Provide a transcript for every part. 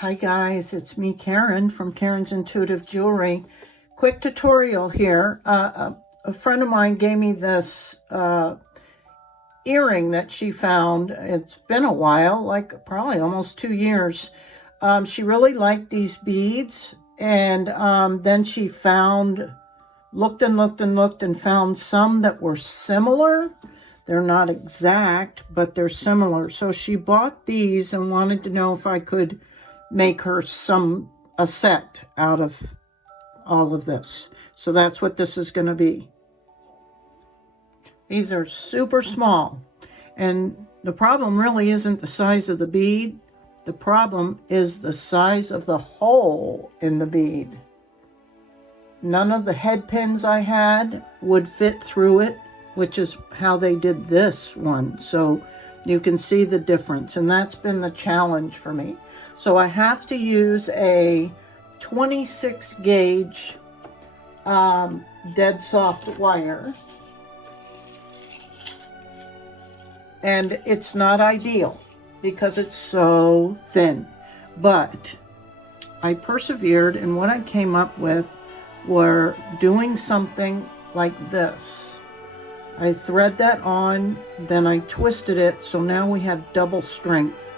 Hi guys, it's me Karen from Karen's Intuitive Jewelry. Quick tutorial here. A friend of mine gave me this earring that she found. It's been a while, like probably almost 2 years. She really liked these beads, and then she looked and found some that were similar. They're not exact, but they're similar. So she bought these and wanted to know if I could make her a set out of all of this. So that's what this is going to be. These are super small, and the problem really isn't the size of the bead. The problem is the size of the hole in the bead. None of the head pins I had would fit through it, which is how they did this one. So you can see the difference, and that's been the challenge for me. So I have to use a 26 gauge dead soft wire. And it's not ideal because it's so thin. But I persevered, and what I came up with were doing something like this. I thread that on, then I twisted it, so now we have double strength.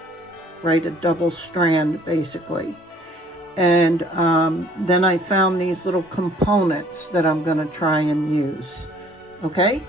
Right, a double strand basically. And then I found these little components that I'm going to try and use. Okay?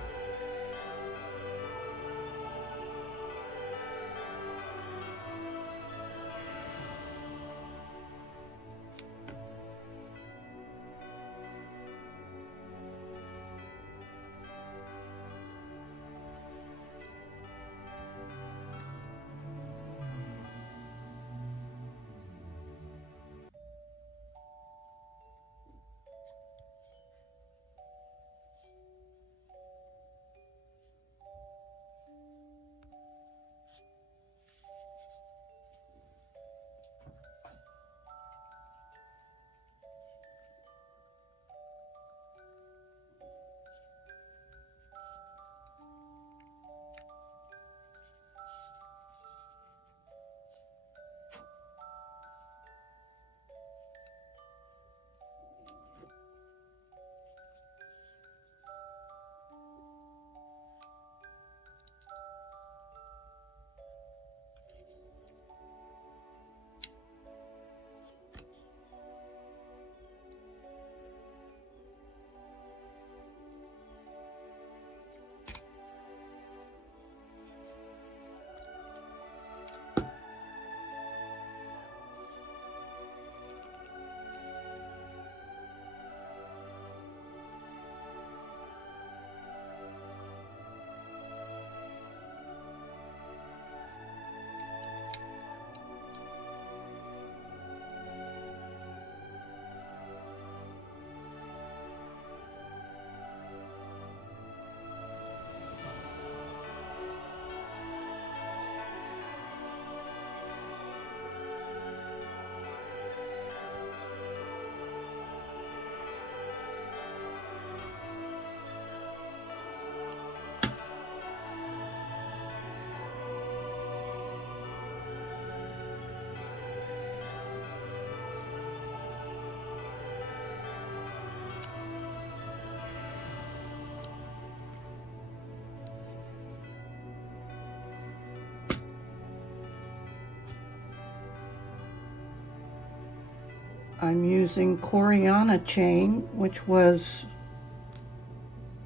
I'm using Coreana chain, which was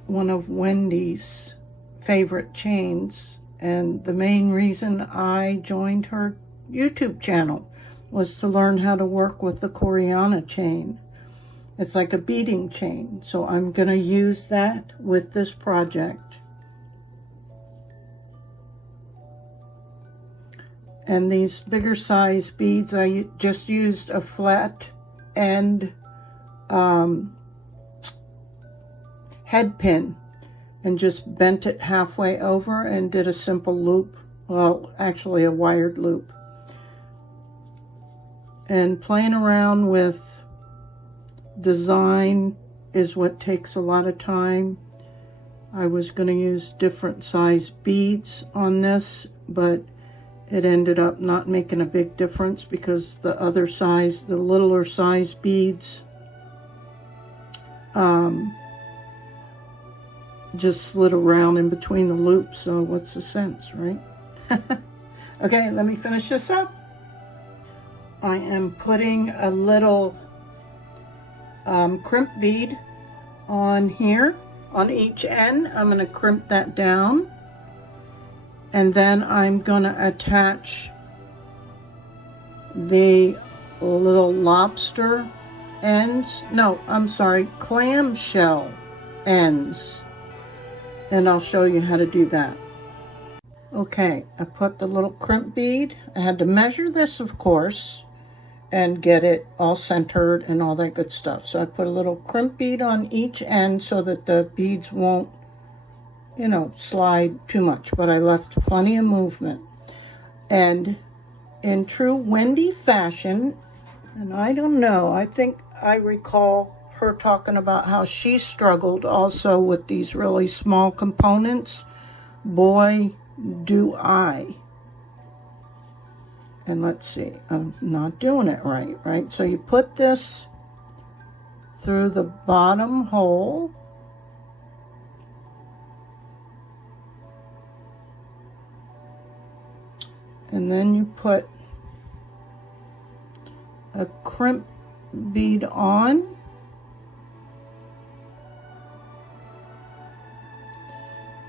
one of Wendy's favorite chains. And the main reason I joined her YouTube channel was to learn how to work with the Coreana chain. It's like a beading chain. So I'm going to use that with this project. And these bigger size beads, I just used a flat end head pin and just bent it halfway over and did a simple loop. Well, actually a wired loop. And playing around with design is what takes a lot of time. I was going to use different size beads on this, but it ended up not making a big difference because the other size, the littler size beads, just slid around in between the loops. So what's the sense, right? Okay, let me finish this up. I am putting a little crimp bead on here, on each end. I'm going to crimp that down. And then I'm going to attach the little lobster ends. No, I'm sorry, clamshell ends. And I'll show you how to do that. Okay, I put the little crimp bead. I had to measure this, of course, and get it all centered and all that good stuff. So I put a little crimp bead on each end so that the beads won't, you know, slide too much, but I left plenty of movement. And in true Wendy fashion, and I don't know, I think I recall her talking about how she struggled also with these really small components. Boy, do I. And let's see, I'm not doing it right? So you put this through the bottom hole. And then you put a crimp bead on.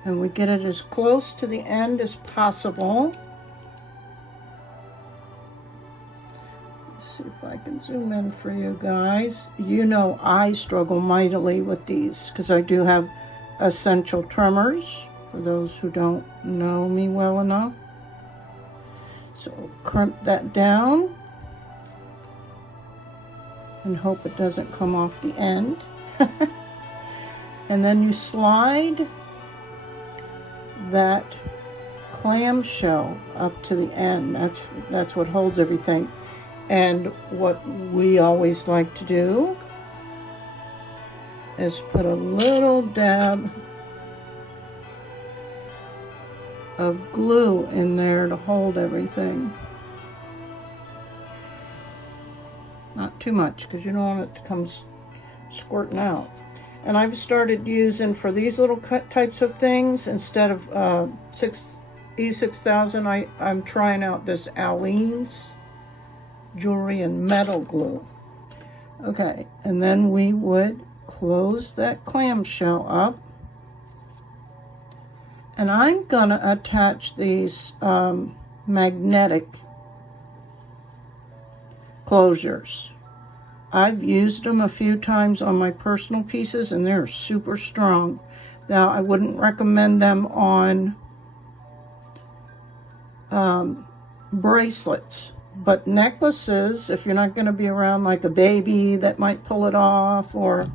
And we get it as close to the end as possible. Let's see if I can zoom in for you guys. You know I struggle mightily with these because I do have essential tremors, for those who don't know me well enough. So crimp that down and hope it doesn't come off the end. And then you slide that clamshell up to the end. That's what holds everything. And what we always like to do is put a little dab of glue in there to hold everything. Not too much, because you don't want it to come squirting out. And I've started using, for these little types of things, instead of E6000, I'm trying out this Aleene's jewelry and metal glue. Okay, and then we would close that clamshell up. And I'm going to attach these magnetic closures. I've used them a few times on my personal pieces and they're super strong. Now, I wouldn't recommend them on bracelets, but necklaces, if you're not going to be around like a baby that might pull it off, or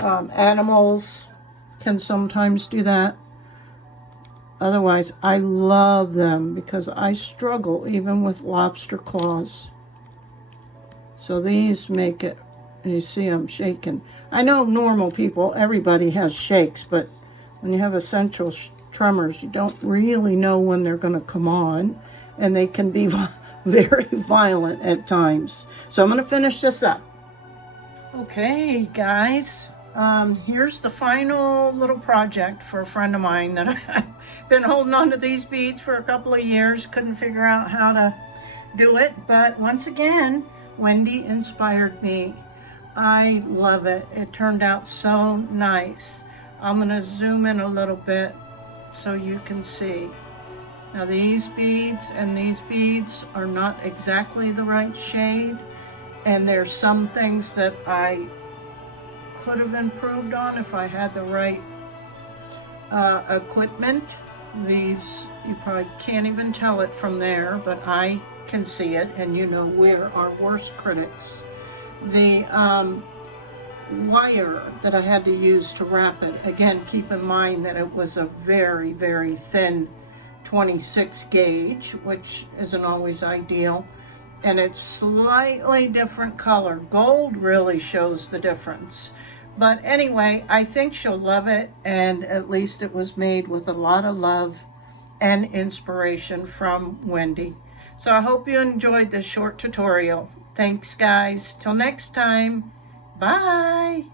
animals can sometimes do that. Otherwise, I love them because I struggle even with lobster claws. So these make it, you see I'm shaking. I know normal people, everybody has shakes, but when you have essential tremors, you don't really know when they're going to come on, and they can be very violent at times. So I'm going to finish this up. Okay, guys, here's the final little project for a friend of mine that I've been holding on to these beads for a couple of years. Couldn't figure out how to do it, but once again, Wendy inspired me. I love it. It turned out so nice. I'm going to zoom in a little bit so you can see. Now these beads and these beads are not exactly the right shade, and there's some things that I could have improved on if I had the right equipment. These, you probably can't even tell it from there, but I can see it, and you know we're our worst critics. The wire that I had to use to wrap it, again, keep in mind that it was a very, very thin 26 gauge, which isn't always ideal, and it's slightly different color. Gold really shows the difference. But anyway, I think she'll love it, and at least it was made with a lot of love and inspiration from Wendy. So I hope you enjoyed this short tutorial. Thanks, guys. Till next time. Bye.